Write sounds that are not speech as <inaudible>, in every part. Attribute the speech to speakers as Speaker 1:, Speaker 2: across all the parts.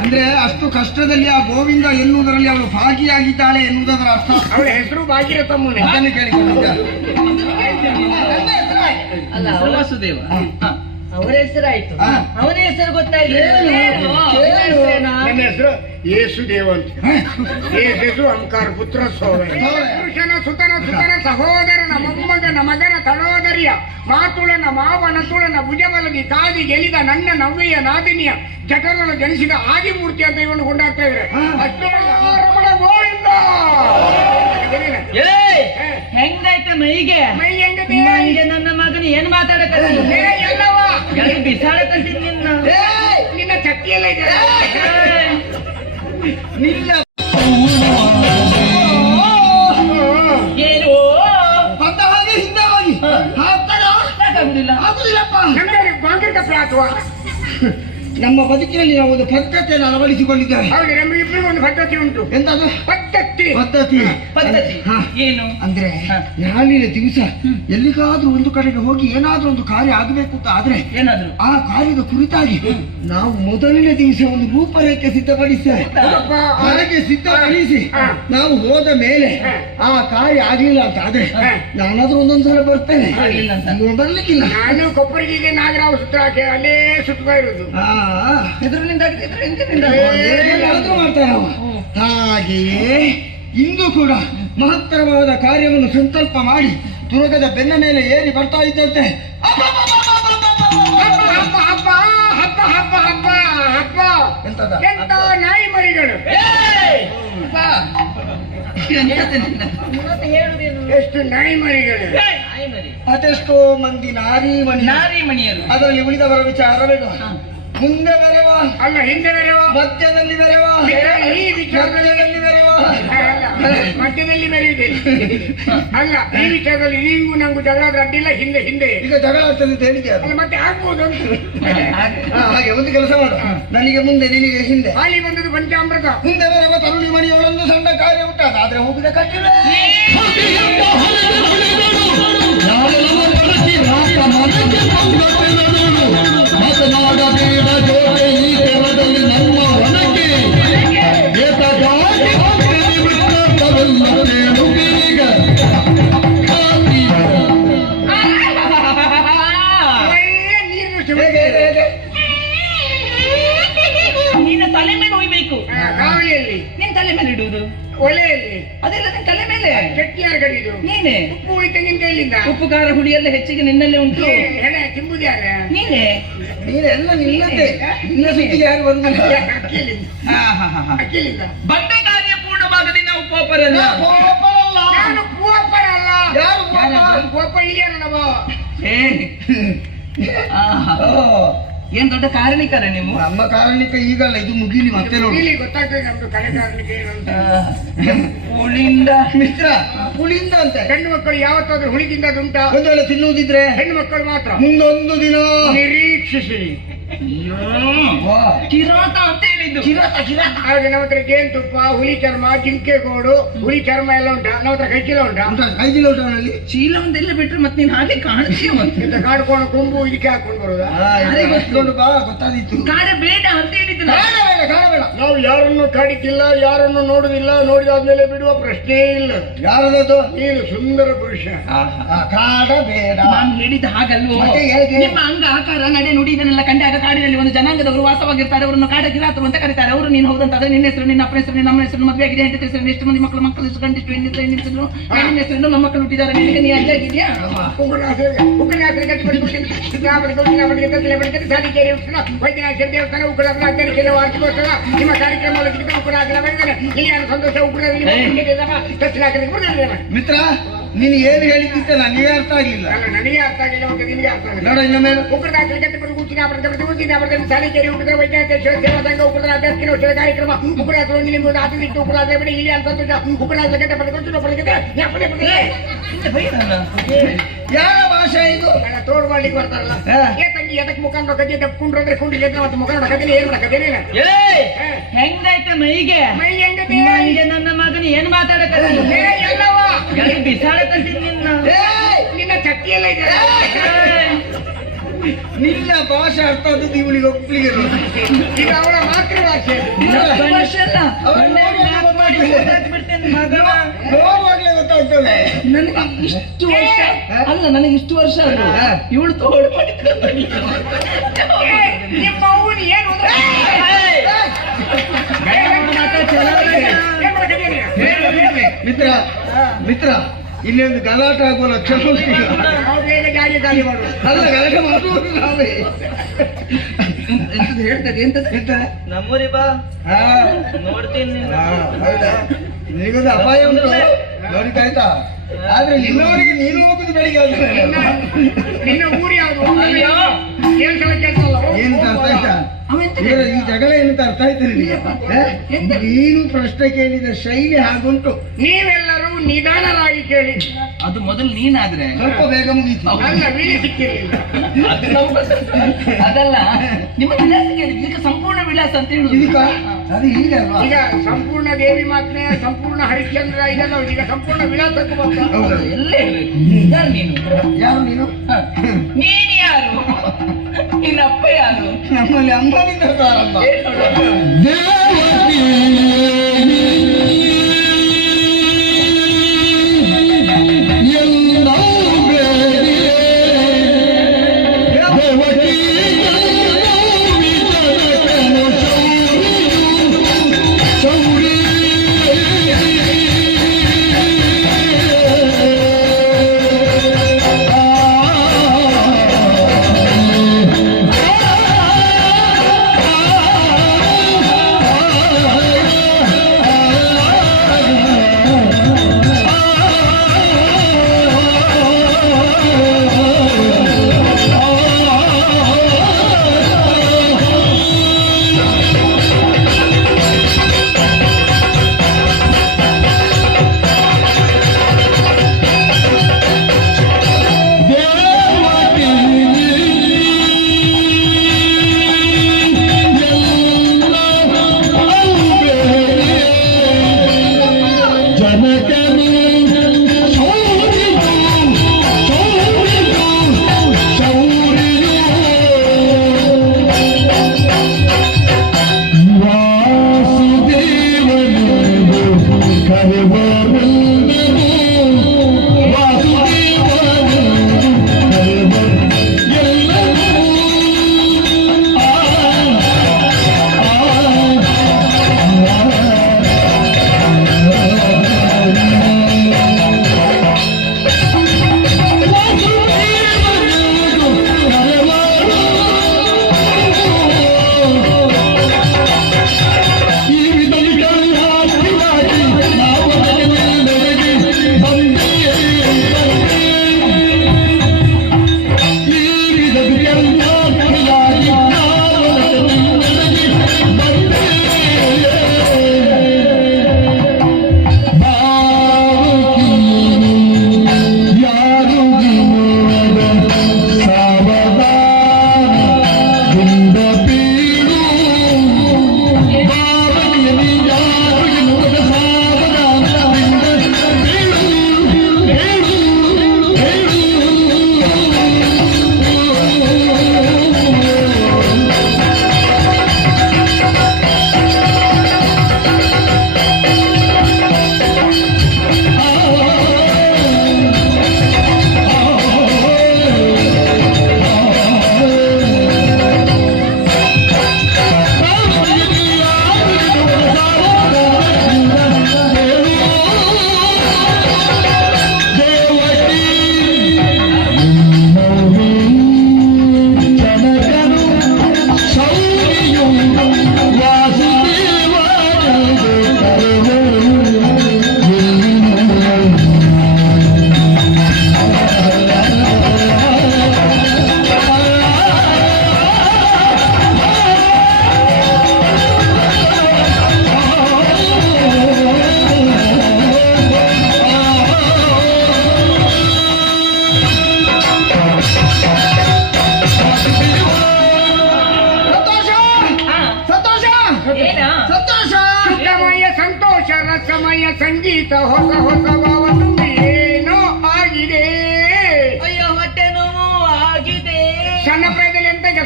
Speaker 1: ಅಂದ್ರೆ ಅಷ್ಟು ಕಷ್ಟದಲ್ಲಿ ಆ ಗೋವಿಂದ ಎನ್ನುವುದರಲ್ಲಿ ಅವಳು ಭಾಗಿಯಾಗಿದ್ದಾಳೆ ಎನ್ನುವುದರ ಅರ್ಥ?
Speaker 2: ಅವಳ ಹೆಸರು ಭಾಗಿರತ್ತಮ್ಮನೆ
Speaker 1: ಅದನ್ನು ಕೇಳಿಕೊಂಡಿದ್ದ.
Speaker 3: ಅವರ ವಸುದೇವ ಅವರ ಹೆಸರಾಯ್ತು.
Speaker 1: ಹಾ.
Speaker 3: ಅವನ ಹೆಸರು?
Speaker 2: ನನ್ನ ಹೆಸರು ಯೇಸುದೇವ ಅಂತ ಯೇಸು ಅಂಕಾರ ಪುತ್ರ ಸೋದರ. ಪುರುಷನ ಸುತನ ಸುತನ ಸಹೋದರನ ಮೊಮ್ಮಗನ ಮಗನ ತಡೋದರಿಯ ಮಾತುಳನ ಮಾವನ ತುಳನ ಭುಜಬಲಗಿ ಕಾದಿ ಗೆಲಿದ ನನ್ನ ನವ್ವೆಯ ನಾದಿನಿಯ ಜಠರನ ಜನಿಸಿದ ಆದಿಮೂರ್ತಿ ಅಂತ ಇವನು ಕೊಂಡಾಗ್ತಾ ಇದ್ರೆ?
Speaker 3: ಹೆಂಗಾಯ್ತ ಮೈಗೆ?
Speaker 2: ಮೈ?
Speaker 3: ಮೈಗೆ ನನ್ನ ಮಗನ ಏನ್ ಮಾತಾಡಕ್ಕೆ
Speaker 2: ಏ, ಎಲ್ಲವ?
Speaker 3: ಎಲ್ಲಿ ಬಿಸಾಡಕತ್ತಿ ನಿನ್ನ?
Speaker 2: ನಿನ್ನ ಚಕ್ಕಿಯಲ್ಲ ಇದೆ!
Speaker 1: ನಿಲ್ಲ
Speaker 3: ಏನು?
Speaker 1: ಬಂದ ಹಾಗೆ ಹಿಂದೆ ಹೋಗಿ ಹಾಕ್ತಾರ ಆಗುದಿಲ್ಲಪ್ಪ.
Speaker 2: ಕಾಂಕ್ರೀಟ್ ಪ್ರಾತ್ವ
Speaker 1: ನಮ್ಮ ಬದುಕಿನಲ್ಲಿ ನಾವು ಒಂದು ಪದ್ಧತಿಯನ್ನು ಅಳವಡಿಸಿಕೊಂಡಿದ್ದೇವೆ
Speaker 2: ಹೌದು ನಮ್ಗಿಬ್ರಿಗೂ ಒಂದು ಪದ್ಧತಿ ಉಂಟು.
Speaker 1: ಎಂತದು?
Speaker 2: ಪದ್ಧತಿ.
Speaker 1: ಪದ್ಧತಿ.
Speaker 3: ಪದ್ಧತಿ.
Speaker 1: ಹಾ.
Speaker 3: ಏನು?
Speaker 1: ಅಂದ್ರೆ
Speaker 3: ಹಾ.
Speaker 1: ನಾಳಿನ ದಿವಸ ಎಲ್ಲಿಗಾದ್ರೂ ಒಂದು ಕಡೆಗೆ ಹೋಗಿ ಏನಾದ್ರೂ ಒಂದು ಕಾರ್ಯ ಆಗಬೇಕು ಅಂತ ಆದ್ರೆ
Speaker 3: ಏನಾದ್ರು?
Speaker 1: ಆ ಕಾರ್ಯದ ಕುರಿತಾಗಿ ನಾವು ಮೊದಲನೇ ದಿವಸ ಒಂದು ರೂಪರೇಖೆ ಸಿದ್ಧಪಡಿಸ್ತೇವೆ
Speaker 2: ಹೌದಪ್ಪ.
Speaker 1: ಹಾಗೆ ಸಿದ್ಧಪಡಿಸಿ
Speaker 2: ಹಾ.
Speaker 1: ನಾವು ಹೋದ ಮೇಲೆ
Speaker 2: ಹಾ.
Speaker 1: ಆ ಕಾರ್ಯ ಆಗ್ಲಿಲ್ಲ ಅಂತ ಆದ್ರೆ
Speaker 2: ಹಾ.
Speaker 1: ನಾನಾದ್ರೂ ಒಂದೊಂದು ಸಲ ಬರ್ತೇನೆ.
Speaker 3: ಆಗ್ಲಿಲ್ಲ ಅಂತ.
Speaker 1: ಬರ್ಲಿಕ್ಕಿಲ್ಲ
Speaker 2: ನಾನು ಕೊಪ್ಪರಿಗೆ ನಾಗರಾವ್ ಸುತ್ತ ಹಾಕಿ ಅಲ್ಲೇ ಸುತ್ತ ಇರುದು
Speaker 1: ಆ,
Speaker 3: ಎದುರಿನಿಂದ
Speaker 1: ಅವ ಹಾಗೆಯೇ ಇಂದು ಕೂಡ ಮಹತ್ತರವಾದ ಕಾರ್ಯವನ್ನು ಸಂಕಲ್ಪ ಮಾಡಿ ದುರ್ಗದ ಬೆನ್ನ ಮೇಲೆ ಏರಿ ಬರ್ತಾ ಇದ್ದಂತೆ
Speaker 2: ನಾಯಿ ಮರಿಗಳು ಎಷ್ಟು ನಾಯಿ ಮರಿಗಳು.
Speaker 1: ಅದೆಷ್ಟೋ ಮಂದಿ ನಾರಿ ಮಣಿ
Speaker 3: ನಾರಿ ಮಣಿಯರು
Speaker 1: ಅದರಲ್ಲಿ ಉಳಿದವರ ವಿಚಾರ ಬೇಡ ಮುಂದೆ ಬರೆಯುವ
Speaker 2: ಅಲ್ಲ ಹಿಂದೆ ಬರೆಯುವ
Speaker 1: ಮಧ್ಯದಲ್ಲಿ ಬರೆಯುವ
Speaker 2: ಈ ವಿಚಾರದಲ್ಲಿ
Speaker 1: ಬರೆಯುವ ಬರೆವ
Speaker 2: ಅಲ್ಲ, ಮಧ್ಯದಲ್ಲಿ ಮೆರೆಯುದೆ ಅಲ್ಲ ಈ ವಿಚಾರದಲ್ಲಿ ನೀವು ನಂಗು ಜಗಳ ಆದ್ರೆ ಅಡ್ಡಿಲ್ಲ ಹಿಂದೆ ಹಿಂದೆ
Speaker 1: ಈಗ ಜಗಳ ಆಗ್ತದೆ ಅಂತ ಹೇಳಿದ್ದೆ
Speaker 2: ಅಲ್ಲ ಮತ್ತೆ ಆಗ್ಬಹುದು ಅಂತ
Speaker 1: ಹಾಗೆ ಒಂದು ಕೆಲಸ ಮಾಡು ನನಗೆ ಮುಂದೆ ನಿನಗೆ ಹಿಂದೆ
Speaker 2: ಹಾಲಿ ಬಂದದ್ದು ಪಂಚಾಮೃತ
Speaker 1: ಮುಂದೆ ಬರುವ ತರುಣಿ ಮಣಿಯವಳೊಂದು ಸಣ್ಣ ಕಾರ್ಯ ಉಂಟಾದ ಆದ್ರೆ ಹೋಗುದ ಕಟ್ಟಿಲ್ಲ
Speaker 2: ಒಲೆಯಲ್ಲಿ
Speaker 3: ಅದೆಲ್ಲ ನಿನ್ ತಲೆ ಮೇಲೆ
Speaker 2: ಚಟ್ನಿ ಯಾರು ಕಡಿದು
Speaker 3: ನೀನೆ
Speaker 2: ಉಪ್ಪು ಉಳಿತ ನಿನ್ ಕೈಲಿಂದ.
Speaker 3: ಉಪ್ಪು ಖಾರ ಹುಳಿ ಎಲ್ಲ ಹೆಚ್ಚಿಗೆ ನಿನ್ನಲ್ಲೇ ಉಂಟು.
Speaker 2: ಹೆಣೆ ತಿಂಬುದು ಯಾರ
Speaker 3: ನೀನೆ.
Speaker 1: ನೀನೆಲ್ಲ ನಿನ್ನದೇ ನಿನ್ನ ಸುದ್ದಿಗೆ ಯಾರು
Speaker 3: ಹಾ. ಬಂಡೆ ಕಾರ್ಯ ಪೂರ್ಣವಾಗದಿನ ಉಪೋಪರಲ್ಲ
Speaker 2: ನಾನು ಕೋಪರಲ್ಲ
Speaker 1: ಯಾರು
Speaker 2: ಕೋಪ ಇಲ್ಲಿಯಾರ ನಾವು.
Speaker 3: ಏನ್ ದೊಡ್ಡ ಕಾರಣಿಕರ ನೀವು?
Speaker 1: ನಮ್ಮ ಕಾರಣಿಕ ಈಗಲ್ಲ ಇದು ಮುಗಿಲಿ ಮತ್ತೆ ನೋಡಿ.
Speaker 2: ಗೊತ್ತಾಗ್ತದೆ ನಮ್ದು ಏನು ಅಂತ.
Speaker 3: ಹುಳಿಂದ
Speaker 1: ಮಿತ್ರ ಪುಳಿಂದ ಅಂತ.
Speaker 2: ಹೆಣ್ಣು ಮಕ್ಕಳು ಯಾವತ್ತಾದ್ರೂ ಹುಳಿಗಿಂದ ಉಂಟಾ
Speaker 1: ಒಂದು ವೇಳೆ ತಿನ್ನುವುದಿದ್ರೆ
Speaker 2: ಹೆಣ್ಣು ಮಕ್ಕಳು ಮಾತ್ರ.
Speaker 1: ಮುಂದೊಂದು ದಿನ. ವಾ.
Speaker 3: ಕಿರಾತ ಅಂತ ಹೇಳಿದ್ದು.
Speaker 1: ಕಿರಾತ ಕಿರಾತ
Speaker 2: ಹಾಗೆ ನಮ್ಮ ಹತ್ರ ಜೇನುತುಪ್ಪ ಹುಲಿ ಚರ್ಮ ಜಿಂಕೆ ಗೋಡು ಹುಲಿ ಚರ್ಮ ಎಲ್ಲ ಉಂಟಾ? ನಮ್ಮ ಹತ್ರ ಕೈ ಚೀಲ ಉಂಟಾ?
Speaker 1: ಉಂಟಾ. ಐದಿನ ಊಟದಲ್ಲಿ
Speaker 3: ಚೀಲ ಒಂದೆಲ್ಲ ಬಿಟ್ರೆ ಮತ್ತೆ ನೀನ್ ಹಾಗೆ ಕಾಣ್ತೀಯ ಮತ್ತೆ?
Speaker 2: ಇಂತ ಕಾಡ್ಕೊಂಡು ಕೊಂಬು ಇದಕ್ಕೆ ಹಾಕೊಂಡು ಬರೋದಾ?
Speaker 1: ಹಾಕೊಂಡು ಬಾ ಗೊತ್ತಾದಿತ್ತು
Speaker 3: ಕಾಡ ಬೇಡ ಅಂತ ಹೇಳಿದ್ದು ನಾನು.
Speaker 1: ಬೇಡ ಬೇಡ ಬೇಡ ಬೇಡ
Speaker 2: ನಾವು ಯಾರನ್ನು ಕಾಡಿಕ್ಕಿಲ್ಲ ಯಾರನ್ನು ನೋಡುದಿಲ್ಲ ನೋಡಿದಾದ್ಮೇಲೆ ಬಿಡುವ ಪ್ರಶ್ನೆ ಇಲ್ಲ.
Speaker 1: ಯಾರದದು?
Speaker 2: ನೀನು ಸುಂದರ ಪುರುಷ.
Speaker 1: ಕಾಡಬೇಡ ಕಾಡ ಬೇಡ
Speaker 3: ನಾನು ಹೇಳಿದ ಹಾಗಲ್ವೋ?
Speaker 1: ಮತ್ತೆ ಹೇಗೆ?
Speaker 3: ನಿಮ್ಮ ಅಂಗ ಆಕಾರ ನಡೆ ನುಡಿ ಇದನ್ನೆಲ್ಲ ಕಂಡಾಗ ಕಾಡಿನಲ್ಲಿ ಒಂದು ಜನಾಂಗದವರು ವಾಸವಾಗಿರ್ತಾರೆ. ಅವರನ್ನು ಕಾಡ ಕಿರಾತರು ಅಂತ ಕರೀತಾರೆ. ಅವರು ನೀನು ಹೌದಂತ ಅದೇ ನಿನ್ನ ಹೆಸರು ನಿನ್ನ ಅಪ್ಪನ ಹೆಸರು ನಮ್ಮ ಅಮ್ಮನ ಹೆಸರು ಮದುವೆ ಆಗಿದೆ ಹೆಂಡತಿ ಹೆಸರು ಎಷ್ಟು ಮಂದಿ ಮಕ್ಕಳು ಮಕ್ಕಳು ಎಷ್ಟು ಗಂಡಿಷ್ಟು ಹೆಣ್ಣು ಹೆಸರು ಹೆಣ್ಣು ಹೆಸರು ಹೆಸರು ನಮ್ಮ ಮಕ್ಕಳು ಹುಟ್ಟಿದ್ದಾರೆ. ನಿನಗೆ ನೀ ಅಜ್ಜ ಆಗಿದ್ಯಾ?
Speaker 2: ಉಗ್ರನಾಥರಿಗೆ ಗೌರಿನ ಬಳಿಗೆ ಕತ್ತಲೆ ಬಳಿಗೆ ಸಾಲಿಕೇರಿ ಉತ್ಸವ ವೈದ್ಯನಾಥ ದೇವಸ್ಥಾನ ಉಗ್ರನ ಅಧ್ಯಕ್ಷ ವಾರ್ಷಿಕೋತ್ಸವ ನಿಮ್ಮ ಬರೆದರೆ ಇಲ್ಲಿ ಸಂತೋಷ ಉಗ್ರ
Speaker 1: ಮಿತ್ರ ನೀನು ಏನು ಹೇಳಿದ್ದಿತ್ತ ನನಗೆ ಅರ್ಥ ಆಗಿಲ್ಲ.
Speaker 2: ಅಲ್ಲ ನನಗೆ ಅರ್ಥ ಆಗಿಲ್ಲ ಮತ್ತೆ ನಿನಗೆ ಅರ್ಥ ಆಗಿಲ್ಲ.
Speaker 1: ನೋಡ ಇನ್ನ ಮೇಲೆ.
Speaker 2: ಉಗ್ರದಾಖಲೆ ಗಟ್ಟಿಪಡಿ ಉಗ್ರ ಪ್ರತಿ ಉಚ್ಚಿನ ಪ್ರತಿ ಸಾಲಿಕೇರಿ ಉಗ್ರ ವೈದ್ಯನಾಥ ದೇವಸಂಘ ಕಾರ್ಯಕ್ರಮ. ಉಗ್ರ ಕಾರ್ಯಕ್ರಮ ಉಗ್ರನಾಥ ನಿಮಗೆ ಆತನಿಟ್ಟು ಉಗ್ರನಾಥ ಬಳಿ ಇಲ್ಲಿ ಅಂತ ಉಗ್ರನಾಥ ಗಟ್ಟ ಪಡೆದು ಪಡೆದಿದೆ ಯಾಪನೆ ಪಡೆದಿದೆ.
Speaker 1: ಯಾವ ಭಾಷೆ ಇದು?
Speaker 2: ಮಾಡ್ಲಿಕ್ಕೆ ಬರ್ತಾರಲ್ಲ. ಏ ತಂಗಿ ಎದಕ್ ಮುಖ ಕಜ್ಜಿ ಕುಂಡ್ರೆ ಅಂದ್ರೆ ಕುಂಡಿಲ್ಲ ಮತ್ತೆ ಮುಖ ನೋಡಕ್ಕೆ ಏನ್
Speaker 3: ಮಾಡಕ್ಕೆ! ಹೆಂಗಾಯ್ತ ಮೈಗೆ?
Speaker 2: ಮೈ ಹೆಂಗದೆ
Speaker 3: ಮೈಗೆ ನನ್ನ ಮಗನ ಏನ್ ಮಾತಾಡಕತ್ತಿ?
Speaker 2: ಏ ಎಲ್ಲವ?
Speaker 3: ನಿನ್ನ?
Speaker 2: ಎಲ್ಲ ಇದೆ.
Speaker 4: ನಿನ್ನ ಭಾಷೆ ಅರ್ಥ ಆದದ್ದು ಇವಳಿಗೆ ಒಪ್ಪಿಗೆ
Speaker 2: ಈಗ ಅವಳ ಮಾತೃಭಾಷೆ
Speaker 4: ಗೊತ್ತಾಗ್ತದೆ
Speaker 3: ನನಗೆ ಇಷ್ಟು ವರ್ಷ ಅಲ್ಲ ನನಗೆ ಇಷ್ಟು ವರ್ಷ ಅಲ್ಲ ಇವಳು ತೋಡು
Speaker 2: ನಿಮ್ಮ ಏನು?
Speaker 4: ಮಿತ್ರ ಮಿತ್ರ ಇಲ್ಲಿ ಒಂದು ಗಲಾಟೆ ಆಗುವ ಲಕ್ಷಣ ಅಲ್ಲ ಗಲಾಟೆ ಮಾಡುವುದು ನಾವೇ
Speaker 3: ಎಂತದು ಹೇಳ್ತದೆ ಎಂತದು
Speaker 4: ಎಂತ?
Speaker 5: ನಮ್ಮೂರಿ ಬಾ.
Speaker 4: ಹಾ,
Speaker 5: ನೋಡ್ತೀನಿ
Speaker 4: ಹಾ, ಹೌದಾ? ನಿನಗೊಂದು ಅಪಾಯ ಉಂಟು. ನೋಡಿಕಾಯ್ತಾ ಆದ್ರೆ ಇನ್ನವರಿಗೆ ನೀನು ಹೋಗುದು ಬೆಳಿಗ್ಗೆ
Speaker 2: ನಿನ್ನ ಊರು
Speaker 3: ಅಯ್ಯೋ.
Speaker 2: ಏನ್
Speaker 4: ಅರ್ಥ ಆಯ್ತಾ ಈ ಜಗಳ ಏನಂತ ಅರ್ಥ ಆಯ್ತು ನಿನಗೆ? ನೀನು ಪ್ರಶ್ನೆ ಕೇಳಿದ ಶೈಲಿ ಹಾಗುಂಟು.
Speaker 2: ನೀವೆಲ್ಲರೂ ನಿಧಾನರಾಗಿ ಕೇಳಿ.
Speaker 3: ಅದು ಮೊದಲು ನೀನಾದ್ರೆ
Speaker 4: ಸ್ವಲ್ಪ ಬೇಗ ಮುಗಿತು.
Speaker 3: ಅದಲ್ಲ ನಿಮ್ಮ ವಿಳಾಸ ಕೇಳಿ ಇದಕ್ಕೆ ಸಂಪೂರ್ಣ ವಿಳಾಸ ಅಂತ ಹೇಳುದು.
Speaker 4: ಅದು ಈಗ ಅಲ್ವಾ?
Speaker 2: ಈಗ ಸಂಪೂರ್ಣ ದೇವಿ ಮಾತ್ರೆ ಸಂಪೂರ್ಣ ಹರಿಶ್ಚಂದ್ರ ಇದೆಲ್ಲ ಈಗ ಸಂಪೂರ್ಣ ವಿಳಾಸಕ್ಕೂ ಬಂತ
Speaker 4: ಹೌದು?
Speaker 3: ಎಲ್ಲ ಹೇಳ್ಬೇಕು ಯಾರು ನೀನು.
Speaker 4: ಯಾರು ನೀನು.
Speaker 3: ನೀನ್ ಯಾರು? ನಿನ್ನ ಅಪ್ಪ ಯಾರು?
Speaker 4: ನಮ್ಮಲ್ಲಿ ಅಂಬನಿಂದ ಪ್ರಾರಂಭ
Speaker 3: ಏನ್ ನೋಡು?
Speaker 4: ಸಂತೋಷ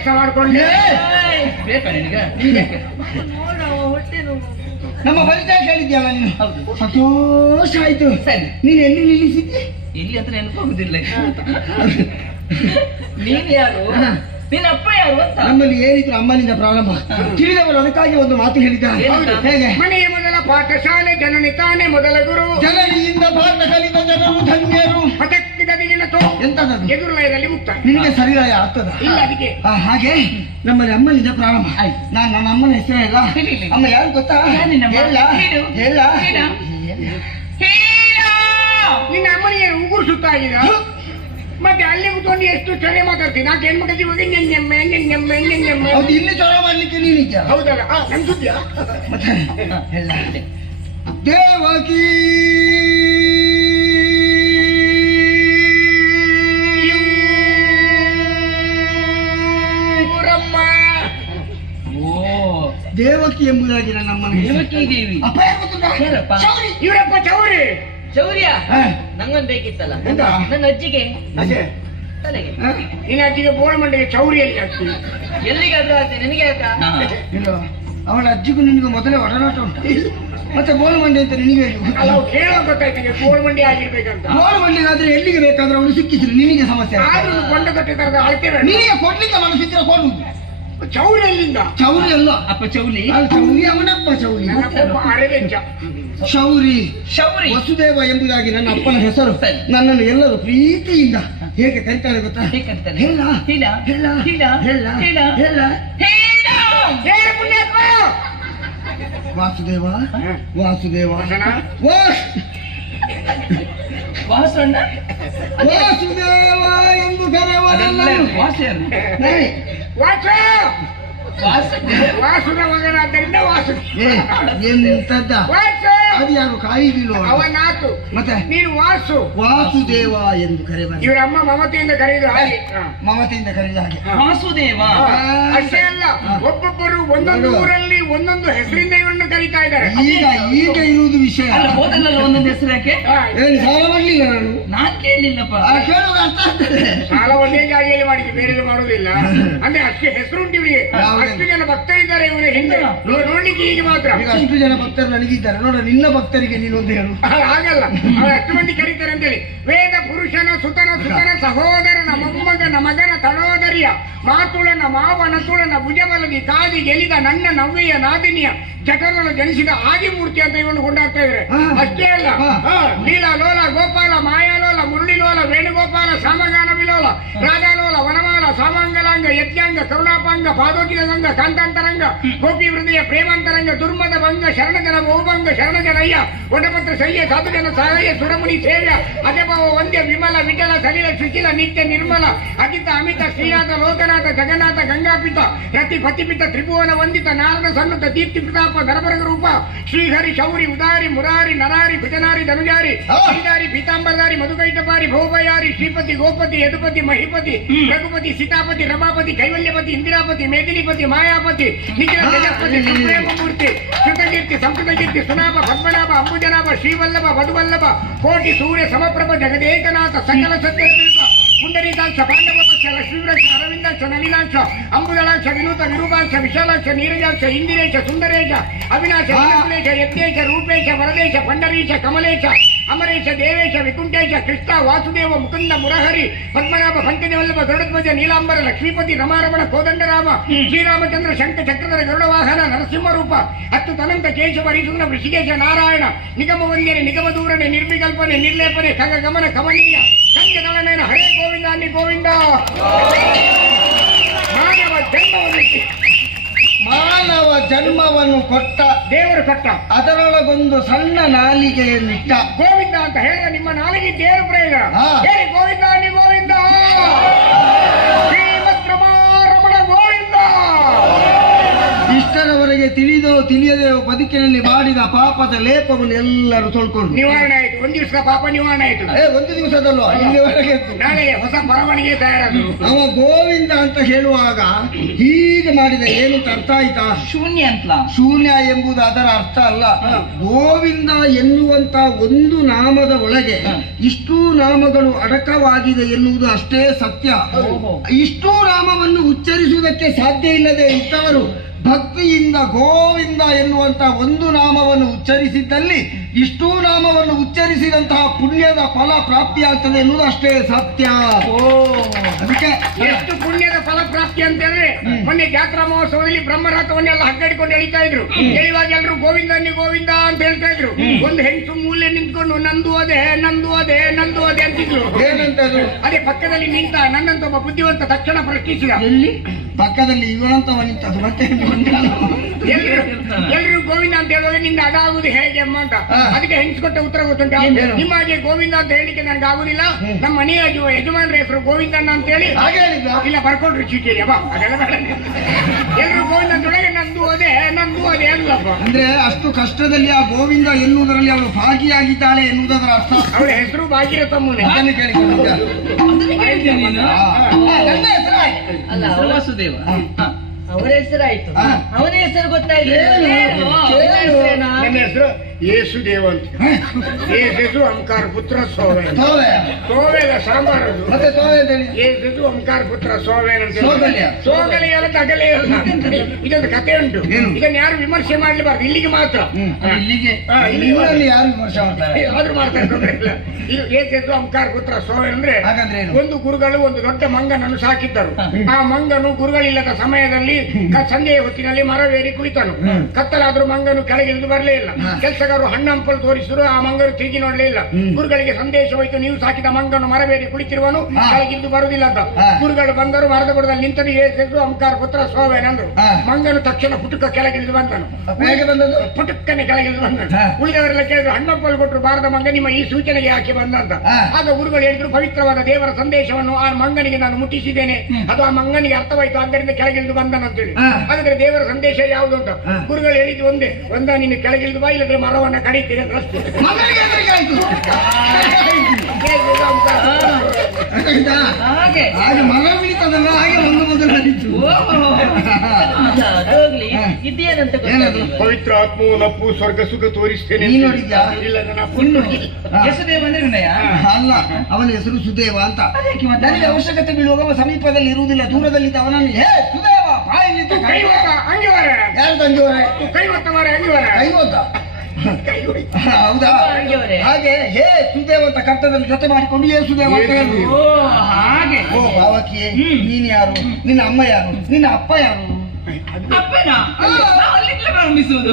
Speaker 2: ಕೆಲಸ ಮಾಡ್ಕೊಂಡೆ
Speaker 3: ಬೇಕಾ ನಿನಗೆ?
Speaker 1: ನಮ್ಮ ಪರಿಚಯ ಕೇಳಿದ್ಯಲ್ಲ ನೀನು? ಸಂತೋಷ ಆಯ್ತು.
Speaker 3: ಸರಿ.
Speaker 1: ನೀನು ಎಲ್ಲಿ ನಿಲ್ಲಿಸಿದ್ದೆ?
Speaker 3: ಇಲ್ಲಿ ಅಂತ ನೆನಪಾಗುದಿಲ್ಲ ನೀನ್ ಯಾರು? ನಿನ್ನ ಅಪ್ಪ ಯಾರು ಅಂತ?
Speaker 1: ನಮ್ಮಲ್ಲಿ ಏನಿದ್ರು ಅಮ್ಮನಿಂದ ಪ್ರಾರಂಭ. ತಿಳಿದವರು ಅದಕ್ಕಾಗಿ ಒಂದು ಮಾತು ಹೇಳಿದ್ದಾರೆ? ಹೇಗೆ?
Speaker 2: ಮನೆಯ ಮೊದಲ ಪಾಠಶಾಲೆ ಜನನಿ ತಾನೇ ಮೊದಲ ಗುರು.
Speaker 1: ಜನನಿಯಿಂದ ಪಾಠ ಕಲಿತ ಜನರು ಧನ್ಯರು.
Speaker 2: ಪಟಕ್ಕಿದ ದಿನ ತೋ
Speaker 1: ಎಂತದದು
Speaker 2: ಎದುರುಲಯದಲ್ಲಿ ಮುಕ್ತ
Speaker 1: ನಿನಗೆ ಸರಿಯಾಯ ಆಗ್ತದ
Speaker 2: ಇಲ್ಲ ಅದಕ್ಕೆ.
Speaker 1: ಆ, ಹಾಗೆ? ನಮ್ಮಲ್ಲಿ ಅಮ್ಮನಿಂದ ಪ್ರಾರಂಭ.
Speaker 3: ಆಯ್ತು.
Speaker 1: ನಾನು ನನ್ನ ಅಮ್ಮನ ಹೆಸರು ಇಲ್ಲ
Speaker 3: ಹೇಳಿ, ಹೇಳಿ.
Speaker 1: ಅಮ್ಮ ಯಾರು ಗೊತ್ತಾ?
Speaker 3: ಯಾರು ನಿನ್ನಮ್ಮ?
Speaker 1: ಹೇಳ
Speaker 3: ಹೇಳು.
Speaker 1: ಹೇಳ.
Speaker 3: ಹೇಳು. ಹೇಳು.
Speaker 2: ನಿನ್ನ ಅಮ್ಮನಿಗೆ ಉಗುರು ಸುತ್ತಾಗಿದ ಮತ್ತೆ ಅಲ್ಲಿ ಕೂತ್ಕೊಂಡು ಎಷ್ಟು ಚೆನ್ನಾಗಿ ಮಾತಾಡ್ತೀನಿ ನಾಲ್ಕು ಹೆಣ್ಮಕ್ಳು ಇವಾಗ ನೆನ್ನೆಮ್ಮೆ ನೆನ್ನೆಮ್ಮೆ ನೆನ್ನೆಮ್ಮೆ
Speaker 1: ಹೌದು ಇಲ್ಲಿ ಚೊರ ಮಾಡ್ಲಿಕ್ಕೆ ನೀನಿದ್ಯ
Speaker 2: ಹೌದಲ್ಲ? ಆ, ನನ್ ಸುದ್ದಿಯಾ?
Speaker 1: ಮತ್ತೆ ಹೇಳ. ದೇವಕಿ ದೇವಕಿ ಎಂಬುದಾಗಿ ನನ್ನ ಅಮ್ಮನ
Speaker 3: ದೇವಕಿ ದೇವಿ. ಯಾರಪ್ಪ?
Speaker 1: ಚೌರಿ.
Speaker 2: ಇವರಪ್ಪ ಚೌರಿ.
Speaker 5: ಚೌರ್ಯ?
Speaker 1: ಹಾ,
Speaker 5: ನಂಗೊಂದ್ ಬೇಕಿತ್ತಲ್ಲ?
Speaker 1: ಎಂತ?
Speaker 5: ನನ್ನ ಅಜ್ಜಿಗೆ.
Speaker 1: ಅದೇ.
Speaker 5: ತಲೆಗೆ.
Speaker 1: ಹಾ,
Speaker 2: ನಿನ್ನ ಅಜ್ಜಿಗೆ ಬೋಳ ಚೌರಿ ಚೌರಿಯಲ್ಲಿ ಹಾಕ್ತೀನಿ
Speaker 5: ಎಲ್ಲಿಗಾದ್ರೂ ಆಗ್ತದೆ ನಿನಗೆ ಯಾಕ?
Speaker 3: ಹಾ.
Speaker 1: ಇಲ್ಲ ಅವಳ ಅಜ್ಜಿಗೂ ನಿನಗೆ ಮೊದಲೇ ಒಡನಾಟ ಉಂಟು? ಮತ್ತೆ ಬೋಳು ಮಂಡಿ ಅಂತ ನಿನಗೆ ಗೊತ್ತು?
Speaker 2: ಅಲ್ಲ ಅವ್ರು ಹೇಳೋ ಗೊತ್ತಾಯ್ತು ಬೋಳ ಮಂಡಿ ಆಗಿರ್ಬೇಕಂತ.
Speaker 1: ಬೋಳು ಮಂಡಿಗಾದ್ರೆ ಎಲ್ಲಿಗೆ ಬೇಕಾದ್ರೆ ಅವಳು ಸಿಕ್ಕಿದ್ರು ನಿನಗೆ ಸಮಸ್ಯೆ
Speaker 2: ಆದ್ರೂ ಕೊಂಡ ಕಟ್ಟಿದ ಅಳ್ತೇವೆ
Speaker 1: ನಿನಗೆ ಕೊಡ್ಲಿಕ್ಕೆ ಮನಸ್ಸಿದ್ರೆ ಕೊಡು
Speaker 2: ಚೌರಿ
Speaker 1: ಚೌರಿ ಅಲ್ಲ?
Speaker 3: ಅಪ್ಪ ಚೌಲಿ
Speaker 1: ಅದು ಚೌರಿ. ಅವನಪ್ಪ ಚೌರಿ.
Speaker 2: ಅರೆವೆಂಚ
Speaker 1: ಶೌರಿ.
Speaker 3: ಶೌರಿ.
Speaker 1: ವಸುದೇವ ಎಂಬುದಾಗಿ ನನ್ನ ಅಪ್ಪನ ಹೆಸರು. ನನ್ನನ್ನು ಎಲ್ಲರೂ ಪ್ರೀತಿಯಿಂದ ಹೇಗೆ ಕರಿತಾರೆ ಗೊತ್ತಾ?
Speaker 3: ಹೇಗೆ ಕರೀತಾರೆ?
Speaker 1: ಹೇಳ
Speaker 3: ಹೇಳ?
Speaker 1: ಹೇಳ
Speaker 3: ಹೇಳ?
Speaker 1: ಹೇಳ
Speaker 3: ಹೇಳ?
Speaker 1: ಹೇಳ.
Speaker 3: ಹೇಳು.
Speaker 2: ಹೇ ಪುಣ್ಯಾತ್ಮ.
Speaker 1: ವಾಸುದೇವ ವಾಸುದೇವ. ವಾಸುದೇವ ಎಂದು ಕರೆಯುವ
Speaker 3: ವಾಸ ಯಾರು?
Speaker 1: ಏಯ್,
Speaker 2: ವಾಸ
Speaker 3: ವಾಸ
Speaker 2: ವಾಸುದ ಮಗನಾದ್ದರಿಂದ ವಾಸು.
Speaker 1: ಏ, ಎಂತದ್ದ
Speaker 2: ವಾಸ!
Speaker 1: ಅದು ಯಾರು ಕಾಯಿಲಿಲ್ಲ
Speaker 2: ಅವನಾತು
Speaker 1: ಮತ್ತೆ?
Speaker 2: ನೀನು ವಾಸು.
Speaker 1: ವಾಸುದೇವ ಎಂದು ಕರೆಯುವ
Speaker 2: ಇವರ ಅಮ್ಮ ಮಮತೆಯಿಂದ ಕರೆಯುದು ಹಾಗೆ.
Speaker 1: ಮಮತೆಯಿಂದ ಕರೆದ ಹಾಗೆ.
Speaker 3: ವಾಸುದೇವ.
Speaker 2: ಅಷ್ಟೇ ಅಲ್ಲ ಒಬ್ಬೊಬ್ಬರು ಒಂದೊಂದು ಊರಲ್ಲಿ ಒಂದೊಂದು ಹೆಸರಿಂದ ಇವರನ್ನು ಕರೀತಾ ಇದ್ದಾರೆ.
Speaker 1: ಈಗ ಈಗ ಇರುವುದು ವಿಷಯ.
Speaker 3: ಅಲ್ಲ ಹೋದಲ್ಲ ಒಂದೊಂದು ಹೆಸರು ಯಾಕೆ.
Speaker 1: ಏನು ಸಾಲ ಮಾಡಲಿಲ್ಲ ನಾನು?
Speaker 3: ನಾನ್ ಕೇಳಲಿಲ್ಲಪ್ಪ.
Speaker 1: ಆ, ಕೇಳುವಾಗ ಅರ್ಥ ಆಗ್ತದೆ.
Speaker 2: ಸಾಲ ಒಂದೇ ಜಾಗೆಯಲ್ಲಿ ಮಾಡಿದ್ವಿ ಬೇರೆ ಮಾಡುವುದಿಲ್ಲ. ಅಂದ್ರೆ ಅಷ್ಟೇ ಹೆಸರುಂಟು ಇವರಿಗೆ.
Speaker 1: ಯಾವ್ದು?
Speaker 2: ಅಷ್ಟು ಜನ ಭಕ್ತರಿದ್ದಾರೆ ಇವರ ಹಿಂದೆ ನೀವು ನೋಡ್ಲಿಕ್ಕೆ ಹೀಗೆ ಮಾತ್ರ.
Speaker 1: ಈಗ ಅಷ್ಟು ಜನ ಭಕ್ತರು ನನಗಿದ್ದಾರೆ. ನೋಡ ನಿನ್ನ ಭಕ್ತರಿಗೆ ನೀನೊಂದು ಹೇಳು.
Speaker 2: ಆಗಲ್ಲ ಅವ್ರು ಅಷ್ಟು ಮಂದಿ ಕರೀತಾರೆ ಅಂತೇಳಿ. ವೇದ ಪುರುಷನ ಸುತನ ಸುತನ ಸಹೋದರನ ಮೊಮ್ಮಗನ ಮಗನ ತಳೋದರಿಯ ಮಾತುಳನ ಮಾವನ ತುಳನ ಭುಜಬಲದಿ ಕಾದಿ ಗೆಲಿದ ನನ್ನ ನವ್ವೆಯ ನಾದಿನಿಯ ಜಠರನ ಜನಿಸಿದ ಆದಿಮೂರ್ತಿ ಅಂತ ಇವನು ಕೊಂಡಾಡ್ತಾ
Speaker 1: ಇದ್ರೆ.
Speaker 2: ಅಷ್ಟೇ ಅಲ್ಲ. ಲೀಲಾ ಲೋಲ ಗೋಪಾಲ ಮಾಯಾಲೋಲ ಮುರಳಿಲೋಲ ವೇಣುಗೋಪಾಲ ಸಾಮಗಾನ ವಿಲೋಲ ರಾಧಾಲೋಲ ವನಮಾಲ ಸಾಮಾಂಗಲಾಂಗ ಯಜ್ಞಾಂಗ ಕರುಣಾಪಾಂಗ ಪಾದೋಕಿನ జ్ఞానాంతరంగ కాంతాంతరంగ గోపి హృదయ ప్రేమాంతరంగ దుర్మద భంగ శరణజన ఓభంగ శరణజనయ్య వటపత్ర శయ్య సాధుజన సారయ్య సురముని సేవ్య అజభవ వంద్య విమల విఠల సలిల సుశీల నిత్య నిర్మల అజిత అమిత శ్రీనాథ లోకనాథ జగన్నాథ గంగాపిత రతి పతిపిత త్రిభువన వందిత నారద సన్నుత దీప్తి ప్రతాప నరబరగ రూప శ్రీహరి శౌరి ఉదారి మురారి నరారి
Speaker 1: భృజనారి
Speaker 2: ధనుజారి శ్రీదారి మధుకైటపారి శ్రీపతి గోపతి యదుపతి మహిపతి రఘుపతి సీతాపతి రమాపతి కైవల్యపతి ఇందిరాపతి మేదినిపతి ಮೇದಿನಿಪತಿ ಮಾಯಾಪತಿ ನಿಖಿಲ
Speaker 1: ಹಾ.
Speaker 2: ಜಗತ್ಪತಿ ಸುಪ್ರೇಮಮೂರ್ತಿ ಕೃತಕೀರ್ತಿ ಸಂಸ್ಕೃತಕೀರ್ತಿ ಸುನಾಭ ಪದ್ಮನಾಭ ಅಂಬುಜನಾಭ ಶ್ರೀವಲ್ಲಭ ಮಧುವಲ್ಲಭ ಕೋಟಿ ಸೂರ್ಯ ಸಮಪ್ರಭ ಜಗದೇಕನಾಥ ಸಕಲ ಸತ್ಯ ಪುಂಡರೀಕಾಂಶ ಪಾಂಡವಪಕ್ಷ ಲಕ್ಷ್ಮೀವೃಕ್ಷ ಅರವಿಂದಾಂಶ ನಳಿನಾಂಶ ಅಂಬುದಳಾಂಶ ವಿನೂತ ವಿರೂಪಾಂಶ ವಿಶಾಲಾಂಶ ನೀರಜಾಂಶ ಇಂದಿರೇಶ ಸುಂದರೇಶ ಅವಿನಾಶ
Speaker 1: ಹಾ.
Speaker 2: ವಿನಕುಲೇಶ ಯಜ್ಞೇಶ ರೂಪೇಶ ವರದೇಶ ಪಂಡರೀಶ ಕಮಲೇಶ ಅಮರೇಶ ದೇವೇಶ ವಿಕುಂಠೇಶ ಕೃಷ್ಣ ವಾಸುದೇವ ಮುಕುಂದ ಮುರಹರಿ ಪದ್ಮನಾಭ ಪಂಕಜವಲ್ಲಭ ಗರುಡಧ್ವಜ ನೀಲಾಂಬರ ಲಕ್ಷ್ಮೀಪತಿ ರಮಾರಮಣ ಕೋದಂಡರಾಮ ಶ್ರೀರಾಮಚಂದ್ರ ಶಂಕ ಚಕ್ರಧರ ಗರುಡ ವಾಹನ ನರಸಿಂಹ ರೂಪ ಹತ್ತು ತನಂತ ಕೇಶವ ಹರಿಸುಂದ ಋಷಿಕೇಶ ನಾರಾಯಣ ನಿಗಮ ವಂದ್ಯನೆ ನಿಗಮ ದೂರನೆ ನಿರ್ವಿಕಲ್ಪನೆ ನಿರ್ಲೇಪನೆ ಖಗ ಗಮನ ಕಮನೀಯ ಸಂಜೆ ನಳನೇನ ಹರೇ ಗೋವಿಂದ ಅನ್ನಿ ಗೋವಿಂದ. ಮಾನವ ಜನ್ಮವನ್ನು
Speaker 1: ಮಾನವ ಜನ್ಮವನ್ನು ಕೊಟ್ಟ
Speaker 2: ದೇವರು ಕೊಟ್ಟ.
Speaker 1: ಅದರೊಳಗೊಂದು ಸಣ್ಣ ನಾಲಿಗೆಯನ್ನಿಟ್ಟ.
Speaker 2: ಗೋವಿಂದ ಅಂತ ಹೇಳಿದ ನಿಮ್ಮ ನಾಲಿಗೆ ದೇವರು ಪ್ರಯೋಗ
Speaker 1: ಹಾ.
Speaker 2: ಹೇಳಿ ಗೋವಿಂದ ಅನ್ನಿ ಗೋವಿಂದ.
Speaker 1: ಇಷ್ಟರವರೆಗೆ ತಿಳಿದೋ ತಿಳಿಯದೆ ಬದುಕಿನಲ್ಲಿ ಮಾಡಿದ ಪಾಪದ ಲೇಪವನ್ನು ಎಲ್ಲರೂ ತೊಳ್ಕೊಂಡು.
Speaker 2: ನಿವಾರಣೆ ಆಯ್ತು. ಒಂದ್ ದಿವಸ ಪಾಪ ನಿವಾರಣೆ ಆಯ್ತು
Speaker 1: ಏ ಒಂದು ದಿವಸದಲ್ಲೋ? ಇಲ್ಲಿವರೆಗೆ
Speaker 2: ನಾಳೆ ಹೊಸ ಬರವಣಿಗೆ ತಯಾರಾದ್ರು.
Speaker 1: ಅವ ಗೋವಿಂದ ಅಂತ ಹೇಳುವಾಗ ಹೀಗೆ ಮಾಡಿದ ಏನು ಅರ್ಥ ಆಯ್ತಾ?
Speaker 4: ಶೂನ್ಯ ಅಂತ.
Speaker 1: ಶೂನ್ಯ ಎಂಬುದು ಅದರ ಅರ್ಥ ಅಲ್ಲ. ಗೋವಿಂದ ಎನ್ನುವಂತ ಒಂದು ನಾಮದ ಒಳಗೆ ಇಷ್ಟೂ ನಾಮಗಳು ಅಡಕವಾಗಿದೆ ಎನ್ನುವುದು ಅಷ್ಟೇ ಸತ್ಯ. ಇಷ್ಟು ನಾಮವನ್ನು ಉಚ್ಚರಿಸುವುದಕ್ಕೆ ಸಾಧ್ಯ ಇಲ್ಲದೆ ಇದ್ದವರು ಭಕ್ತಿಯಿಂದ ಗೋವಿಂದ ಎನ್ನುವಂತ ಒಂದು ನಾಮವನ್ನು ಉಚ್ಚರಿಸಿದ್ದಲ್ಲಿ ಇಷ್ಟೂ ನಾಮವನ್ನು ಉಚ್ಚರಿಸಿದಂತಹ ಪುಣ್ಯದ ಫಲ ಪ್ರಾಪ್ತಿಯಾಗ್ತದೆ ಎನ್ನುವುದು ಅಷ್ಟೇ ಸತ್ಯ ಅದಕ್ಕೆ
Speaker 2: ಎಷ್ಟು ಪುಣ್ಯದ ಫಲ ಪ್ರಾಪ್ತಿ ಅಂತ ಹೇಳಿದ್ರೆ ಮೊನ್ನೆ ಜಾತ್ರಾ ಮಹೋತ್ಸವದಲ್ಲಿ ಬ್ರಹ್ಮರಥವನ್ನೆಲ್ಲ ಹಗ್ಗಡಿಕೊಂಡು ಎಳಿತಾ ಇದ್ರು. ಎಳೆಯುವಾಗ ಎಲ್ರು ಗೋವಿಂದನ್ನಿ ಗೋವಿಂದ ಅಂತ ಹೇಳ್ತಾ ಇದ್ರು. ಒಂದು ಹೆಂಗಸು ಮೂಲೆ ನಿಂತ್ಕೊಂಡು ನಂದು ಅದೇ ನಂದು ಅದೇ ನಂದು ಅದೇ ಅಂತಿದ್ರು.
Speaker 1: ಏನಂತದು?
Speaker 2: ಅದೇ ಪಕ್ಕದಲ್ಲಿ ನಿಂತ ನನ್ನಂತ ಒಬ್ಬ ಬುದ್ಧಿವಂತ ತಕ್ಷಣ ಪ್ರಶ್ನಿಸಿದ.
Speaker 1: ಎಲ್ಲಿ? ಪಕ್ಕದಲ್ಲಿ ಇವನಂತವ ನಿಂತ ಮತ್ತೆ
Speaker 2: ಎಲ್ರು ಎಲ್ರು ಗೋವಿಂದ ಅಂತ ಹೇಳುವಾಗ ನಿಂದ ಅದಾಗುವುದು ಹೇಗೆ? ಅಮ್ಮ ಅಂತ.
Speaker 1: ಹಾ.
Speaker 2: ಅದಕ್ಕೆ ಹೆಂಗ್ಸ್ಕೊಟ್ಟ ಉತ್ತರ ಗೊತ್ತುಂಟ
Speaker 1: ಏನು?
Speaker 2: ನಿಮ್ಮ ಹಾಗೆ ಗೋವಿಂದ ಅಂತ ಹೇಳಿಕೆ ನನಗೆ ಆಗುದಿಲ್ಲ. ನಮ್ಮ ಮನೆಯ ಯಜ- ಯಜಮಾನ್ರ ಹೆಸರು ಗೋವಿಂದಣ್ಣ ಅಂತ ಹೇಳಿ. ಇಲ್ಲ ಬರ್ಕೊಂಡ್ರಿ ಚೀಟಿಯಲ್ಲಿ. ಅಪ್ಪ ಅದೆಲ್ಲ ಬೇಡ. ಎಲ್ರು ಗೋವಿಂದ ಅಂತೊಳಗೆ ನಂದು ಅದೇ ನಂದು ಅದೇ ಅಲ್ಲಪ್ಪ
Speaker 1: ಅಂದ್ರೆ ಅಷ್ಟು ಕಷ್ಟದಲ್ಲಿ ಆ ಗೋವಿಂದ ಎನ್ನುವುದರಲ್ಲಿ ಅವಳು ಭಾಗಿಯಾಗಿದ್ದಾಳೆ ಎನ್ನುವುದರ ಅರ್ಥ?
Speaker 2: ಅವಳ ಹೆಸರು
Speaker 1: ಅದನ್ನ ಹೆಸರು
Speaker 5: ಅವರ
Speaker 4: ವಾಸುದೇವ.
Speaker 5: ಅವರ ಹೆಸರಾಯ್ತು. ಅವನ ಹೆಸರು ಗೊತ್ತಾಯ್ತು.
Speaker 2: ನನ್ನ ಹೆಸರು ಯೇಸುದೇವ ಅಂತ ಏಸು ಅಂಕಾರ ಪುತ್ರ ಸೋವೆ.
Speaker 1: ಸೋವೆ.
Speaker 2: ಸೋವೆಲ್ಲ ಸಾಂಬಾರ
Speaker 1: ಮತ್ತೆ ಅಂತ
Speaker 2: ಅಂಕಾರ ಪುತ್ರ
Speaker 1: ಸೋವೆ.
Speaker 2: ಸೋಗಲಿ. ಅಲ್ಲ ತಗಲಿ ಅಲ್ಲ. ಇದೊಂದು ಕತೆ ಉಂಟು. ಇದನ್ನು ಯಾರು ವಿಮರ್ಶೆ ಮಾಡ್ಲಿಬಾರ್ದು. ಇಲ್ಲಿಗೆ ಮಾತ್ರ.
Speaker 4: ಇಲ್ಲಿಗೆ.
Speaker 1: ಯಾರು ವಿಮರ್ಶೆ ಮಾಡ್ತಾರೆ?
Speaker 2: ಆದ್ರೂ ಮಾಡ್ತಾರೆ ತೊಂದ್ರೆ ಇಲ್ಲ. ಇದು ಏಸು ಅಂಕಾರ ಪುತ್ರ ಸೋವೆ ಅಂದ್ರೆ ಒಂದು ಗುರುಗಳು ಒಂದು ದೊಡ್ಡ ಮಂಗನನ್ನು ಸಾಕಿದ್ದರು. ಆ ಮಂಗನು ಗುರುಗಳಿಲ್ಲದ ಸಮಯದಲ್ಲಿ ಸಂಜೆಯ ಹೊತ್ತಿನಲ್ಲಿ ಮರವೇರಿ ಕುಳಿತನು. ಕತ್ತಲಾದ್ರೂ ಮಂಗನು ಕೆಳಗಿಳಿದು ಬರಲೇ ಇಲ್ಲ. ಕೆಲಸಗಾರರು ಹಣ್ಣಂಪಲು ತೋರಿಸಿದ್ರು ಆ ಮಂಗನು ತಿರುಗಿ ನೋಡಲಿಲ್ಲ. ಗುರುಗಳಿಗೆ ಸಂದೇಶ ಹೋಯ್ತು ನೀವು ಸಾಕಿದ ಮಂಗನು ಮರಬೇಡಿ ಕುಳಿತಿರುವನು ಕೆಳಗಿದ್ದು ಬರುವುದಿಲ್ಲ ಅಂತ. ಗುರುಗಳು ಬಂದರು ಮರದ ಬುಡದಲ್ಲಿ ನಿಂತನು ಏಸಿದ್ರು ಅಂಕಾರ ಪುತ್ರ ಸೋವೇನಂದ್ರು. ಮಂಗನು ತಕ್ಷಣ ಪುಟುಕ ಕೆಳಗಿಳಿದು ಬಂದನು. ಪುಟುಕ್ಕನೆ ಕೆಳಗಿಳಿದು ಬಂದನು. ಉಳಿದವರೆಲ್ಲ ಕೇಳಿದ್ರು ಹಣ್ಣಪ್ಪಲು ಕೊಟ್ಟರು ಬಾರದ ಮಂಗ ನಿಮ್ಮ ಈ ಸೂಚನೆಗೆ ಯಾಕೆ ಬಂದಂತ. ಆಗ ಗುರುಗಳು ಹೇಳಿದ್ರು ಪವಿತ್ರವಾದ ದೇವರ ಸಂದೇಶವನ್ನು ಆ ಮಂಗನಿಗೆ ನಾನು ಮುಟ್ಟಿಸಿದ್ದೇನೆ. ಅದು ಆ ಮಂಗನಿಗೆ ಅರ್ಥವಾಯ್ತು ಆದ್ದರಿಂದ ಕೆಳಗಿಳಿದು ಬಂದನಂತೇಳಿ.
Speaker 1: ಹಾ.
Speaker 2: ಹಾಗಾದ್ರೆ ದೇವರ ಸಂದೇಶ ಯಾವುದು ಅಂತ? ಗುರುಗಳು ಹೇಳಿದ್ದು ಒಂದೇ ಒಂದ ನೀನು ಕೆಳಗಿಳಿದು ಬಾ ಇಲ್ಲದ್ರೆ ಮರವನ್ನ ಕಡಿತೀರಿ ಅಂತ ಅಷ್ಟೇ.
Speaker 1: ಮಗನಿಗೆ ಹೆದರಿಕೆ ಆಯ್ತು ಆಯ್ತಾ?
Speaker 4: ಹಾಗೆ.
Speaker 1: ಹಾಗೆ ಮರ ಬೀಳ್ತದಲ್ಲ ಹಾಗೆ ಒಂದು ಮೊದಲು ನಡೀತು
Speaker 4: ಓಹೋ.
Speaker 5: ಅಲ್ಲ ಅದು ಹೋಗ್ಲಿ
Speaker 1: ಹಾ.
Speaker 5: ಇದೇನಂತ
Speaker 1: ಏನದು?
Speaker 5: ಗೊತ್ತಾಗ್ಲಿಲ್ಲ
Speaker 2: ಪವಿತ್ರ ಆತ್ಮವು ನಪ್ಪು ಸ್ವರ್ಗ ಸುಖ ತೋರಿಸ್ತೇನೆ
Speaker 1: ನೀನ್ ನೋಡಿದ್ಯಾ?
Speaker 2: ಇಲ್ಲ ನನ್ನ ಪುಣ್ಯ
Speaker 4: ಯಶದೇವ ಅಂದ್ರೆ ವಿನಯ?
Speaker 1: ಅಲ್ಲ ಅವನ ಹೆಸರು ಸುದೇವ ಅಂತ. ನನಗೆ ಅವಶ್ಯಕತೆ ಬೀಳುವಾಗ ಅವ ಸಮೀಪದಲ್ಲಿ ಇರುವುದಿಲ್ಲ ದೂರದಲ್ಲಿದ್ದ ಅವನನ್ನು ಹೇ ಸುದೇವ ಬಾಯಲ್ಲಿ
Speaker 2: ಕೈ ಹೊತ್ತ ಅಂಗಿವರ
Speaker 1: ಯಾರು ತಂಗಿವರೆ
Speaker 2: ಕೈ ಹೊತ್ತ
Speaker 1: ಕೈ ಹೋದ ಹೌದಾ? ಹಾಗೆ ಹೇ ಸುದೇವ ಅಂತ ಕರ್ತದಲ್ಲಿ ಜೊತೆ ಮಾಡಿಕೊಂಡು ಏ ಸುದೇವ ಅಂತ ಹೇಳುದು
Speaker 4: ಓ ಹಾಗೆ.
Speaker 1: ಓ ಭಾವಕಿಯೇ ನೀನ್ ಯಾರು? ನಿನ್ನ ಅಮ್ಮ ಯಾರು? ನಿನ್ನ ಅಪ್ಪ ಯಾರು?
Speaker 4: ಅಪ್ಪನ? ಜನ ಪ್ರಾರಂಭಿಸುವುದು.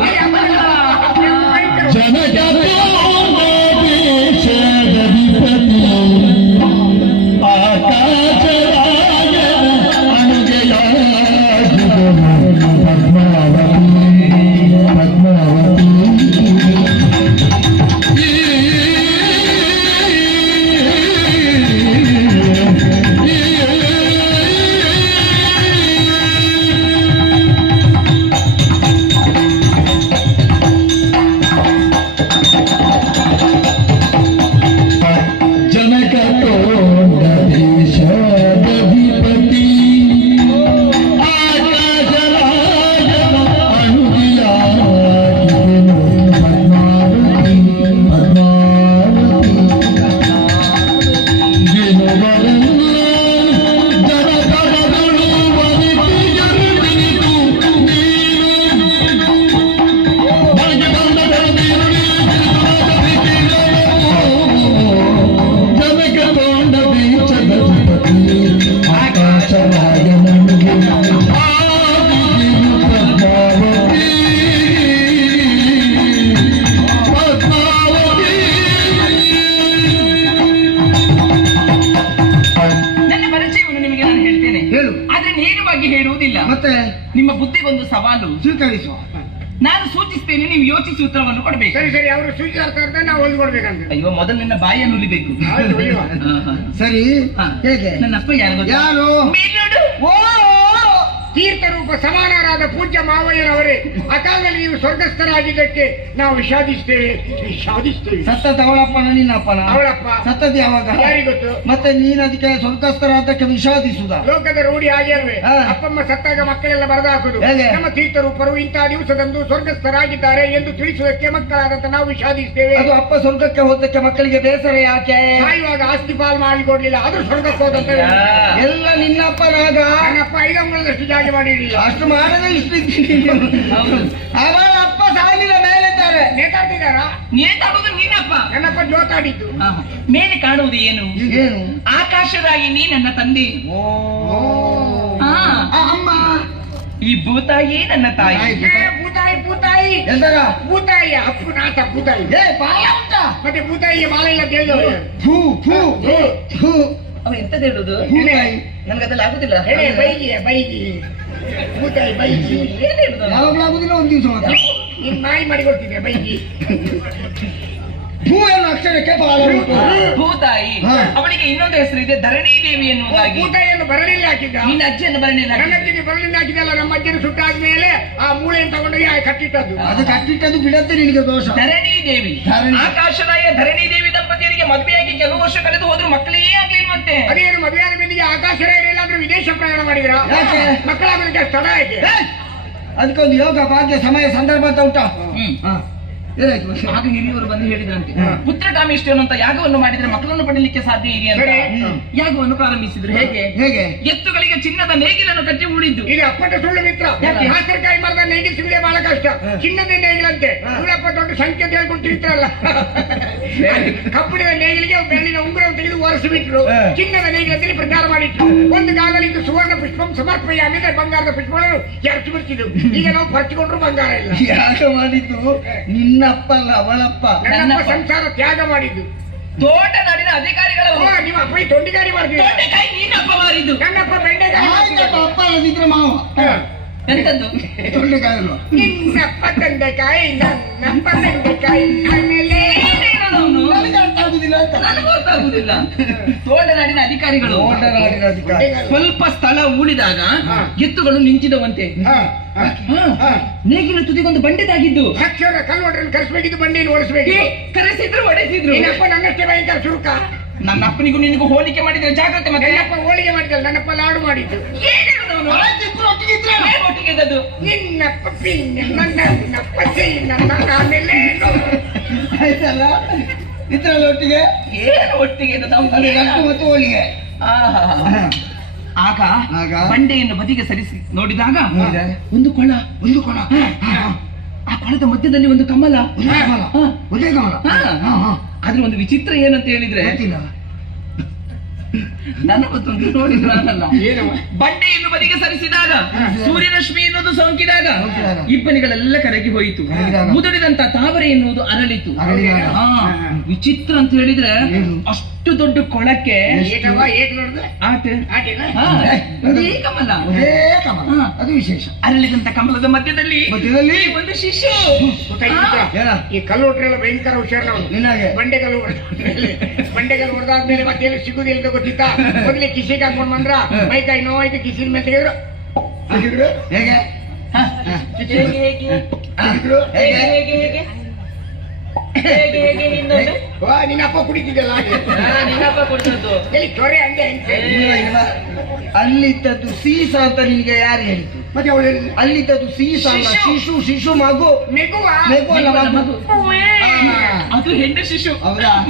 Speaker 4: ಸವಾಲು.
Speaker 1: ಸ್ವೀಕರಿಸುವ
Speaker 4: ನಾನು ಸೂಚಿಸ್ತೇನೆ ನೀವು ಯೋಚಿಸಿ ಉತ್ತರವನ್ನು ಕೊಡಬೇಕು.
Speaker 2: ಸರಿ ಸರಿ ಅವರು ಇರ್ತಾರೆ ನಾವು ಹೊಲ್ಕೊಡ್ಬೇಕಂತ
Speaker 4: ಅಯ್ಯೋ ಮೊದಲು ನನ್ನ ಬಾಯನ್ನು ಉಲಿಬೇಕು
Speaker 2: ಒಯ್ಯುವ.
Speaker 1: ಸರಿ. ಹೇಗೆ?
Speaker 4: ನನ್ನ ಅಪ್ಪ ಯಾರು?
Speaker 1: ಯಾರು
Speaker 4: ಮೀನುಡು.
Speaker 2: ಸಮಾನರಾದ ಪೂಜ್ಯ ಮಾವಯ್ಯನವರೇ ಅಕಾಲದಲ್ಲಿ ನೀವು ಸ್ವರ್ಗಸ್ಥರಾಗಿದ್ದಕ್ಕೆ ನಾವು ವಿಷಾದಿಸ್ತೇವೆ. ವಿಷಾದಿಸ್ತೇವೆ.
Speaker 1: ಸತ್ತದ ಅವಳಪ್ಪನ ನಿನ್ನಪ್ಪನ?
Speaker 2: ಅವಳಪ್ಪ.
Speaker 1: ಸತ್ತದ ಯಾವಾಗ?
Speaker 2: ಯಾರಿಗೊತ್ತು
Speaker 1: ಮತ್ತೆ ನೀನ್ ಅದಕ್ಕೆ ಸ್ವರ್ಗಸ್ಥರಾದಕ್ಕೆ ವಿಷಾದಿಸುದ
Speaker 2: ಲೋಕದ ರೂಢಿ
Speaker 1: ಆಗಿರುವೆ
Speaker 2: ಅಪ್ಪಮ್ಮ ಸತ್ತಾಗ ಮಕ್ಕಳೆಲ್ಲ ಬರೆದು ಹಾಕುದು? ನಮ್ಮ ತೀರ್ಥರೂಪರು ಇಂತಹ ದಿವಸದಂದು ಸ್ವರ್ಗಸ್ಥರಾಗಿದ್ದಾರೆ ಎಂದು ತಿಳಿಸುವುದಕ್ಕೆ ಮಕ್ಕಳಾದಂತ ನಾವು ವಿಷಾದಿಸ್ತೇವೆ.
Speaker 1: ಅದು ಅಪ್ಪ ಸ್ವರ್ಗಕ್ಕೆ ಹೋದಕ್ಕೆ ಮಕ್ಕಳಿಗೆ ಬೇಸರ ಯಾಕೆ?
Speaker 2: ಸಾಯುವಾಗ ಆಸ್ತಿ ಪಾಲ್ ಮಾಡಿಕೊಡ್ಲಿಲ್ಲ ಅದು ಸ್ವರ್ಗಕ್ಕೆ ಹೋದಂತ
Speaker 1: ಎಲ್ಲ ನಿನ್ನಪ್ಪನಾಗ
Speaker 2: ನನ್ನಪ್ಪ ಐದಂಗುಳದಷ್ಟು ಜಾಗ ಮಾಡಿರಲಿಲ್ಲ
Speaker 1: ಅಷ್ಟು ಮಾಡದೆ ಇಷ್ಟು. ಅವಳ ಅಪ್ಪ ಸಾವಿರ ಮೇಲಿದ್ದಾರೆ.
Speaker 2: ನೇತಾಡ್ತಿದಾರ
Speaker 3: ನೇತಾಡುವುದು ನಿನ್ನಪ್ಪ
Speaker 2: ನನ್ನಪ್ಪ ಜೋತಾಡಿದ್ದು.
Speaker 3: ಮೇಲೆ ಕಾಣುವುದು ಏನು?
Speaker 1: ಏನು
Speaker 3: ಆಕಾಶರಾಗಿ ನೀ ನನ್ನ ತಂದೆ.
Speaker 1: ಓ.
Speaker 3: ಹಾ.
Speaker 1: ಆ, ಅಮ್ಮ.
Speaker 3: ಈ ಭೂತಾಯಿ ನನ್ನ ತಾಯಿ.
Speaker 2: ಏ, ಭೂತಾಯಿ ಭೂತಾಯಿ.
Speaker 1: ಎಂದರ?
Speaker 2: ಭೂತಾಯಿ ಅಪ್ಪು ನಾಥ ಭೂತಾಯಿ.
Speaker 1: ಏ ಬಾಲ ಉಂಟಾ.
Speaker 2: ಮತ್ತೆ ಭೂತಾಯಿಗೆ ಬಾಲ ಇಲ್ಲ ಭೂ
Speaker 1: ಫೂ ಫೂ ಫೂ
Speaker 3: ಅವ ಎಂತದ ಹೇಳುದು? ನನ್ಗದೆಲ್ಲ ಆಗುದಿಲ್ಲ.
Speaker 2: ಬೈಗಿ ಬೈಗಿ ಬೈಗಿ
Speaker 3: ಏನ್ ಹೇಳುದು?
Speaker 1: ಯಾವಾಗ್ಲೂ ಆಗುದಿಲ್ಲ ಒಂದ್ ದಿವಸ
Speaker 2: ನಿಮ್ ನಾಯಿ ಮಾಡಿಕೊಡ್ತಿದ್ದೆ ಬೈಗಿ
Speaker 1: ಭೂ ಅನ್ನೋ ಅಕ್ಷರಕ್ಕೆ
Speaker 3: ಭೂತಾಯಿ. ಅವನಿಗೆ ಇನ್ನೊಂದು ಹೆಸರು ಇದೆ ಧರಣಿ ದೇವಿ ಎನ್ನುವುದಾಗಿ.
Speaker 2: ಭೂತಾಯಿಯನ್ನು ಬರಲಿಲ್ಲ ಹಾಕಿದ್ದ?
Speaker 3: ನಿನ್ನ ಅಜ್ಜಿಯನ್ನು ಬರಲಿಲ್ಲ
Speaker 2: ನನ್ನ ಅಜ್ಜಿಗೆ ಬರಲಿಲ್ಲ ಹಾಕಿದಲ್ಲ ನಮ್ಮ ಅಜ್ಜಿನ ಸುಟ್ಟಾದ್ಮೇಲೆ ಆ ಮೂಳೆಯನ್ನು ತಗೊಂಡೋಗಿ ಆ ಕಟ್ಟಿಟ್ಟದ್ದು.
Speaker 1: ಅದು ಕಟ್ಟಿಟ್ಟದ್ದು ಬಿಡತ್ತೆ ನಿನಗೆ ದೋಷ.
Speaker 3: ಧರಣಿ ದೇವಿ. ಆಕಾಶರಾಯ ಧರಣಿ ದೇವಿ ದಂಪತಿಯರಿಗೆ ಮದುವೆಯಾಗಿ ಕೆಲವು ವರ್ಷ ಕಳೆದು ಹೋದ್ರು ಮಕ್ಕಳೇ ಆಗ್ಲಿಲ್ವಂತೆ.
Speaker 2: ಅದೇನು ಮದುವೆ ಆದ ಮೇಲೆ ಆಕಾಶರಾಯರು ಎಲ್ಲಾದ್ರೂ ವಿದೇಶ ಪ್ರಯಾಣ ಮಾಡಿದ್ರ? ಮಕ್ಕಳಾಗಲಿಕ್ಕೆ ತಡ ಆಯ್ತು!
Speaker 1: ಅದಕ್ಕೊಂದು ಯೋಗ ಭಾಗ್ಯ ಸಮಯ ಸಂದರ್ಭ ಅಂತ ಉಂಟಾ?
Speaker 3: ಹ್ಮ್? ಆಗ ಹಿರಿಯವರು ಬಂದು ಹೇಳಿದ್ರಂತೆ. ಪುತ್ರ ಕಾಮಿಷ್ಠನು ಅಂತ ಯಾಗವನ್ನು ಮಾಡಿದ್ರೆ ಮಕ್ಕಳನ್ನು ಪಡೀಲಿಕ್ಕೆ ಸಾಧ್ಯ ಇದೆ ಅಂತ. ಯಾಗವನ್ನು ಪ್ರಾರಂಭಿಸಿದ್ರು ಹೇಗೆ?
Speaker 1: ಹೇಗೆ?
Speaker 3: ಎತ್ತುಗಳಿಗೆ ಚಿನ್ನದ ನೇಗಿಲನ್ನು ಕಟ್ಟಿ ಉಳಿದ್ದು
Speaker 2: ಇದು ಅಪ್ಪಟ ಸುಳ್ಳು ಮಿತ್ರ. ಹಾಸರಕಾಯಿ ಮರದ ನೇಗಿಲ್ ಸಿಗದೆ ಬಹಳ ಕಷ್ಟ. ಚಿನ್ನದ ನೇಗಿಲಂತೆ. ಸುಳ್ಳಪ್ಪ ದೊಡ್ಡ ಸಂಖ್ಯೆ ಹೇಳ್ಕೊಂಡಿರ್ತಾರಲ್ಲ ಕಬ್ಬಿಣದ ನೇಗಿಲಿಗೆ ಬೆಳ್ಳಿನ ಉಂಗುರ ತೆಗೆದು ಒರೆಸಿಬಿಟ್ರು
Speaker 1: ಬಿಟ್ರು.
Speaker 2: ಚಿನ್ನದ ನೇಗಿಲದಲ್ಲಿ ಪ್ರಚಾರ ಮಾಡಿಟ್ರು. ಒಂದು ಕಾಲದಲ್ಲಿ ಸುವರ್ಣ ಪುಷ್ಪಂ ಸಮರ್ಪಯ ಆಮೇಲೆ ಬಂಗಾರದ ಪುಷ್ಪಗಳನ್ನು ಎರಚಿ ಬಿಡ್ತಿದ್ರು. ಈಗ ನಾವು ಪರ್ಚಿಕೊಂಡ್ರು ಬಂಗಾರ ಇಲ್ಲ.
Speaker 1: ಯಾಗ ಮಾಡಿದ್ದು ನಿನ್ನಪ್ಪ ಅಲ್ಲ ಅವಳಪ್ಪ.
Speaker 2: ನನ್ನಪ್ಪ. ಸಂಸಾರ ತ್ಯಾಗ ಮಾಡಿದ್ದು.
Speaker 3: ತೋಟ ನಾಡಿನ
Speaker 2: ಓ, ನಿಮ್ಮ ಅಪ್ಪ ಈ ತೊಂಡಿಗಾರಿ ಮಾಡ್ತೀವಿ
Speaker 3: ತೋಟಕಾಯಿ ನೀನಪ್ಪ ಮಾರಿದ್ದು.
Speaker 2: ನನ್ನಪ್ಪ ಬೆಂಡೆಗಾಯಿ
Speaker 1: ಆಯ್ತಪ್ಪ ಅಪ್ಪ ಅಲ್ಲದಿದ್ರೆ ಮಾವ.
Speaker 2: ನಿನ್ನಪ್ಪ ತಂದೆಕಾಯಿ ನನ್ನಪ್ಪ ಆಮೇಲೆ
Speaker 3: ಏನೇನವನು?
Speaker 1: ನನಗೆ ಅರ್ಥ ಆಗುದಿಲ್ಲ ಅಂತ.
Speaker 3: ನನಗೂ ಗೊತ್ತಾಗುದಿಲ್ಲ ತೋಟನಾಡಿನ ಅಧಿಕಾರಿಗಳು.
Speaker 1: ಅಧಿಕಾರಿ
Speaker 3: ಸ್ವಲ್ಪ ಸ್ಥಳ ಉಳಿದಾಗ
Speaker 2: ಗಿತ್ತುಗಳು
Speaker 3: ಎತ್ತುಗಳು ನಿಂತಿದವಂತೆ. ನೇಗಿಲ ತುದಿಗೊಂದು ಬಂಡೆದಾಗಿದ್ದು.
Speaker 2: ಅಕ್ಷರ ಕಲ್ವಡ್ರನ್ನು ಕರೆಸ್ಬೇಕಿದ್ದು ಬಂಡೆಯನ್ನು ಓಡಿಸ್ಬೇಕು
Speaker 3: ಕರೆಸಿದ್ರು ಹೊಡೆಸಿದ್ರು.
Speaker 2: ನಿನ್ನಪ್ಪ ನನ್ನಷ್ಟೇ ಭಯಂಕರ ಶುಲ್ಕ.
Speaker 3: ನನ್ನ ಅಪ್ಪನಿಗೂ ನಿನಗೂ ಹೋಲಿಕೆ ಮಾಡಿದ್ರೆ ಜಾಗ್ರತೆ ಮತ್ತೆ.
Speaker 2: ನನ್ನಪ್ಪ ಹೋಳಿಗೆ ಮಾಡಿದ್ರೆ ನನ್ನಪ್ಪ ಲಾಡು ಮಾಡಿದ್ದು? ನಿನ್ನಪ್ಪ ಪಿನ್ನ ನನ್ನಪ್ಪ ಚಿನ್ನ ನನ್ನ ಆಮೇಲೆ
Speaker 1: ಆಯ್ತಲ್ಲ? ಇದ್ರಲ್ಲಿ ಒಟ್ಟಿಗೆ?
Speaker 3: ಏನು ಒಟ್ಟಿಗೆ
Speaker 1: ಮತ್ತು ಹೋಳಿಗೆ
Speaker 3: ಆಹಾ. ಆಗ? ಬಂಡೆಯನ್ನು ಬದಿಗೆ ಸರಿಸಿ ನೋಡಿದಾಗ
Speaker 1: ನೋಡಿದೆ.
Speaker 3: ಒಂದು ಕೊಳ
Speaker 1: ಒಂದು ಕೊಳ.
Speaker 3: ಆ ಕೊಳದ ಮಧ್ಯದಲ್ಲಿ ಒಂದು ಕಮಲ.
Speaker 1: ಒಂದೇ ಕಮಲ.
Speaker 3: ಆದ್ರೆ ಒಂದು ವಿಚಿತ್ರ ಏನಂತ ಹೇಳಿದ್ರೆ ನನ್ನ ಮತ್ತೊಂದು
Speaker 2: ನೋಡಿದ್ರಲ್ಲ
Speaker 3: ಬಂಡೆಯನ್ನು ಬದಿಗೆ ಸರಿಸಿದಾಗ ಸೂರ್ಯರಶ್ಮಿ ಎನ್ನುವುದು ಸೋಂಕಿದಾಗ. ಇಬ್ಬನಿಗಳೆಲ್ಲ ಕರಗಿ ಹೋಯಿತು. ಮುದುಡಿದಂತ ತಾವರೆ ಎನ್ನುವುದು ಅರಳಿತು. ವಿಚಿತ್ರ ಅಂತ ಹೇಳಿದ್ರೆ
Speaker 1: ಏನು?
Speaker 3: ಅಷ್ಟು ದೊಡ್ಡ ಕೊಳಕ್ಕೆ
Speaker 1: ಅದು ವಿಶೇಷ.
Speaker 3: ಅರಳಿದಂತ ಕಮಲದ ಮಧ್ಯದಲ್ಲಿ
Speaker 1: ಮಧ್ಯದಲ್ಲಿ?
Speaker 3: ಒಂದು ಶಿಶು.
Speaker 2: ಈ ಕಲ್ಲು ಹೊಟ್ಟರೆಲ್ಲ ಭಯಂಕರ ಹುಷಾರ
Speaker 1: ನಿನ್ನಾಗೆ
Speaker 2: ಬಂಡೆಗಲ್ಲು ಬಂಡೆಗಲ್ಲು ಹೊಡೆದಾದ್ಮೇಲೆ ಮತ್ತೆ ಎಲ್ಲಿ ಸಿಗುದಿಲ್ಲ ಅಂತ ಗೊತ್ತಿತ್ತಾ? ಮೊದಲೇ ಕಿಸಿಗೆ ಹಾಕೊಂಡ್ ಬಂದ್ರ? ಮೈಕೈ ನೋವಾಯ್ತು ಕಿಸಿನ ಮೇಲೆ ತೆಗೆದ್ರು.
Speaker 1: ಹೇಗೆ.
Speaker 5: ಹೇಗೆ ಹೇಗೆ? ಹೇಗೆ
Speaker 1: ಹೇಗೆ?
Speaker 5: ಹೇಗೆ ಹೇಗೆ ಹೇಗೆ ಹೇಗೆ ಇನ್ನೊಂದು
Speaker 2: ವಾ ನಿನ್ನ ಅಪ್ಪ ಕುಡಿತಿದ್ದಲ್ಲ ಹಾಗೆ?
Speaker 5: ಹಾ, ನಿನ್ನಪ್ಪ ಕೊಡ್ತದ್ದು
Speaker 2: ಎಲ್ಲಿ ಚೊರೆ ಹಂಗೆ ಹಂಗೆ
Speaker 1: ಇಲ್ಲ, ಇಲ್ಲ. ಅಲ್ಲಿದ್ದದ್ದು ಸೀಸ ಅಂತ ನಿನಗೆ ಯಾರು ಹೇಳಿತು
Speaker 2: ಮತ್ತೆ ಅವಳು
Speaker 1: ಅಲ್ಲಿದ್ದದ್ದು ಸೀಸ ಅಲ್ಲ
Speaker 3: ಶಿಶು.
Speaker 1: ಶಿಶು ಮಗು.
Speaker 2: ಮೆಗುವ?
Speaker 1: ಮಗು ಅಲ್ಲ ಮಗು
Speaker 3: ಮಗು. ಅದು ಹೆಣ್ಣು ಶಿಶು?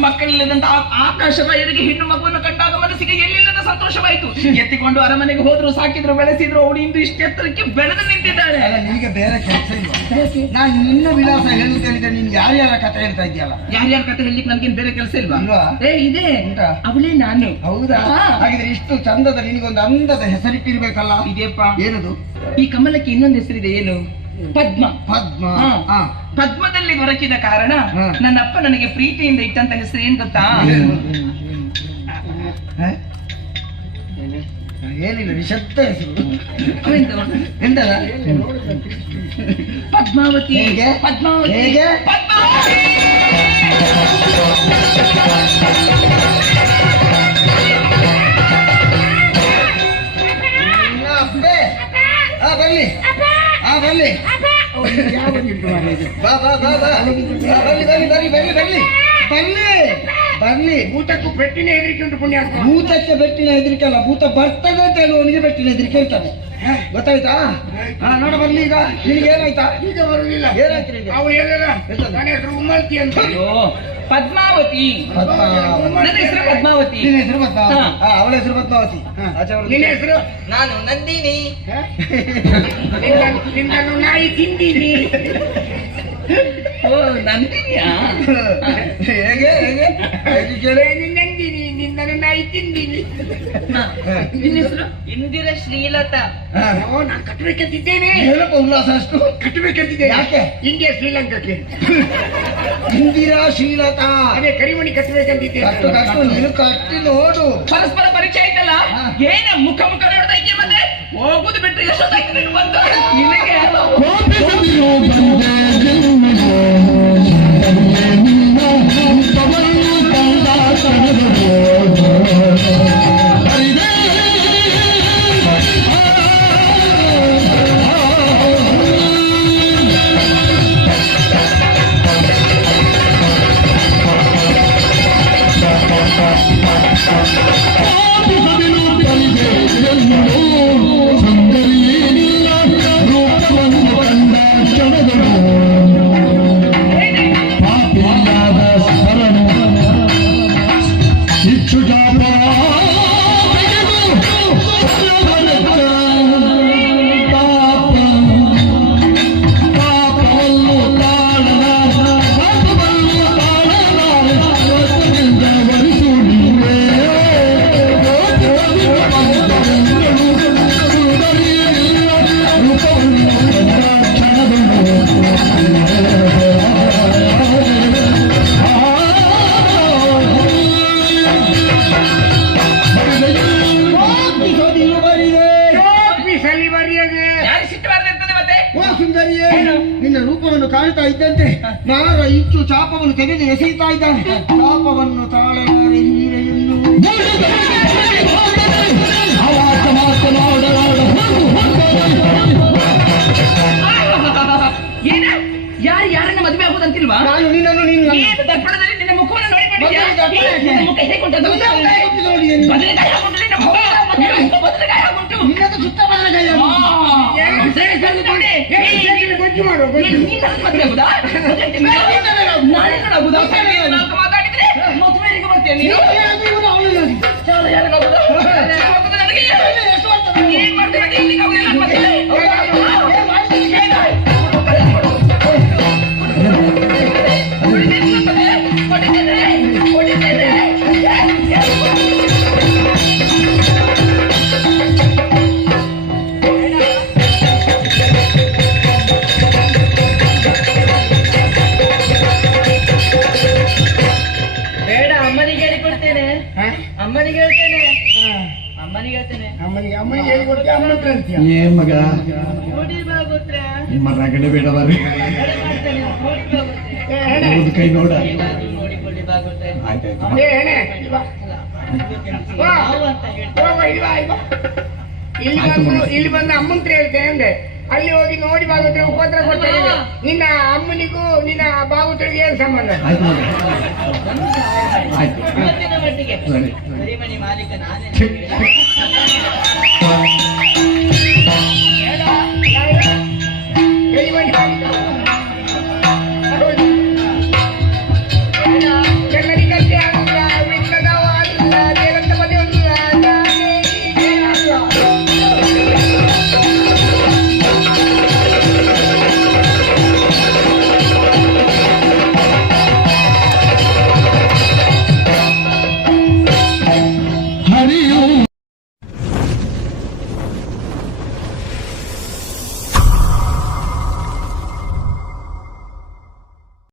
Speaker 3: ಮಕ್ಕಳಿಲ್ಲದಂತ ಆ- ಆಕಾಶವಾಯರಿಗೆ ಹೆಣ್ಣು ಮಗುವನ್ನು ಕಂಡಾಗ ಮನಸ್ಸಿಗೆ ಎಲ್ಲಿಲ್ಲದ ಸಂತೋಷವಾಯಿತು. ಎತ್ತಿಕೊಂಡು ಅರಮನೆಗೆ ಹೋದ್ರು ಸಾಕಿದ್ರು ಬೆಳೆಸಿದ್ರು ಅವಳು ಇಂದು ಇಷ್ಟೆತ್ತರಕ್ಕೆ ಬೆಳೆದು ನಿಂತಿದ್ದಾಳೆ.
Speaker 1: ನಿಮಗೆ ಬೇರೆ ಕೆಲಸ ಇಲ್ಲ ನಾನು ನಿನ್ನ ವಿಳಾಸ ಹೇಳುದು ಹೇಳಿದ್ರೆ ನೀನ್ ಯಾರ್ಯಾರ ಕಥೆ ಹೇಳ್ತಾ ಇದೆಯಲ್ಲ
Speaker 3: ಯಾರ್ಯಾರ ಕತೆ ಹೇಳಲಿಕ್ಕೆ ನನ್ಗೇನ್ ಬೇರೆ ಕೆಲಸ ಇಲ್ವಾ? ಏ ಇದೆ? ಅವಳೇ ನಾನು.
Speaker 1: ಹೌದಾ? ಹಾಗಿದ್ರೆ ಇಷ್ಟು ಚಂದದ ನಿನಗೊಂದು ಅಂದದ ಹೆಸರಿಟ್ಟಿರ್ಬೇಕಲ್ಲ?
Speaker 3: ಇದೆಯಪ್ಪ
Speaker 1: ಏನದು?
Speaker 3: ಈ ಕಮಲಕ್ಕೆ ಇನ್ನೊಂದು ಹೆಸರಿದೆ ಏನು? ಪದ್ಮ.
Speaker 1: ಪದ್ಮ.
Speaker 3: ಹಾ.
Speaker 1: ಹಾ.
Speaker 3: ಪದ್ಮದಲ್ಲಿ ಹೊರಕಿದ ಕಾರಣ. ನನ್ನ ಅಪ್ಪ ನನಗೆ ಪ್ರೀತಿಯಿಂದ ಇಟ್ಟಂತ ಹೆಸರು ಏನ್ ಗೊತ್ತಾ?
Speaker 1: ಹ? ಏನಿಲ್ಲ ನಿಶಬ್ದ ಹೆಸರು.
Speaker 3: ಪದ್ಮಾವತಿ.
Speaker 1: ಎಂತಲ್ಲ
Speaker 3: ಪದ್ಮಾವತಿ.
Speaker 1: ಹೇಗೆ?
Speaker 3: ಬರಲಿ
Speaker 1: ಬಾ
Speaker 3: ಬಾ
Speaker 1: ಬಾ ಬಾ. ಬರ್ಲಿ ಬರ್ಲಿ
Speaker 2: ಭೂತಕ್ಕೂ ಬೆಟ್ಟಿನ ಹೆದರಿಕೆ ಉಂಟು ಪುಣ್ಯ
Speaker 1: ಭೂತಕ್ಕೆ ಬೆಟ್ಟಿನ ಹೆದರಿಕೆ ಅಲ್ಲ ಭೂತ ಬರ್ತದೆ ಅಂತ ಅವನಿಗೆ ಬೆಟ್ಟಿನ ಹೆದರಿಕೆ ಇರ್ತಾನೆ ಗೊತ್ತಾಯ್ತಾ? ಹಾ ನೋಡ ಬರ್ಲಿ ಈಗ. ನಿನಗೆ ಏನಾಯ್ತಾ?
Speaker 2: ಈಗ ಬರಲಿಲ್ಲ
Speaker 1: ಏನಾಯ್ತು
Speaker 2: ಅವನು ಹೇಳಿದ ನನ್ನ ಹೆಸರು ಉಮ್ಮಲ್ತಿ ಅಂತ.
Speaker 4: ಪದ್ಮಾವತಿ. ನನ್ನ ಹೆಸರು ಪದ್ಮಾವತಿ.
Speaker 1: ನಿನ್ನ ಹೆಸರು ಪದ್ಮಾವತಿ?
Speaker 4: ಹಾ.
Speaker 1: ಅವಳ ಹೆಸರು ಪದ್ಮಾವತಿ. ಆಚೆ ಅವಳು-
Speaker 2: ನಿನ್ನ ಹೆಸರು?
Speaker 6: ನಾನು ನಂದಿನಿ.
Speaker 2: ನಿನ್ನ- ನಿನ್ನನ್ನು ನಾಯಿ ತಿಂದೀನಿ. <laughs>
Speaker 4: ಓ ನಂದಿನಿಯಾ?
Speaker 1: ಹೇಗೆ ಹೇಗೆ? ಇದು ಕೇಳಿ.
Speaker 2: ನಂದಿನಿ ನಿನ್ನನ್ನು ನಾಯಿ ತಿಂದೀನಿ
Speaker 4: ಹಾ. ನಿನ್ನ ಹೆಸರು?
Speaker 6: ಇಂದಿರ ಶ್ರೀಲತಾ.
Speaker 1: ಹಾ.
Speaker 2: ಓ ನಾನು ಕಟ್ಟಬೇಕಂತಿದ್ದೇನೆ.
Speaker 1: ಏನಪ್ಪ ಉಲ್ಲಾಸ ಅಷ್ಟು.
Speaker 2: ಕಟ್ಟಬೇಕಂತಿದ್ದೇನೆ.
Speaker 1: ಯಾಕೆ?
Speaker 2: ಇಂಡಿಯಾ ಶ್ರೀಲಂಕಾಕ್ಕೆ.
Speaker 1: ಇಂದಿರಾ ಶ್ರೀಲತಾ.
Speaker 2: ಅದೇ ಕರಿಮಣಿ
Speaker 1: ಕಟ್ಟು
Speaker 2: ಕಟ್ಟಬೇಕಂತಿದ್ದೇನೆ
Speaker 1: ಕಟ್ಟು. ನೀನು ಕಟ್ಟಿ ನೋಡು.
Speaker 4: ಪರಸ್ಪರ ಪರಿಚಯ ಆಯ್ತಲ್ಲ? ಏನ ಮುಖ ಮುಖ ನೋಡ್ತಾ ಇದೆಯಾ ಮತ್ತೆ? ಹೋಗುದು ಬಿಟ್ಟರೆ ಎಷ್ಟೊತ್ತಾಯ್ತು ನೀನು ಬಂದು. ನಿನಗೆ ಆಗುದಾ? ಸರಿ, ನಾಲ್ಕು ಮಾತಾಡಿದ್ರೆ ಮದುವೆಗೆ ಬರ್ತೇನೆ ನೀನು? ನನಗೆ? ಏನ್ ಮಾಡ್ತೀರ?
Speaker 5: ಏ ಮಗ. ನಿಮ್ಮ ರಗಡೆ. ಕೈ ನೋಡ. ಆಯ್ತಾಯ್ತು
Speaker 2: ಇಲ್ಲಿ
Speaker 6: ಬಂದ ಅಂತ ಹೇಳ್ತೇನೆ
Speaker 2: ಅಂದೆ. ಅಲ್ಲಿ ಹೋಗಿ ನೋಡಿ ಬಾಗುತ್ರ ಉಪದ್ರ ಕೊಡ್ತೇನೆ ಅಂದೆ. ನಿನ್ನ ಅಮ್ಮನಿಗೂ ನಿನ್ನ ಬಾಗುತ್ರಿಗೆ ಏನ್ ಸಂಬಂಧ?
Speaker 5: ಆಯ್ತು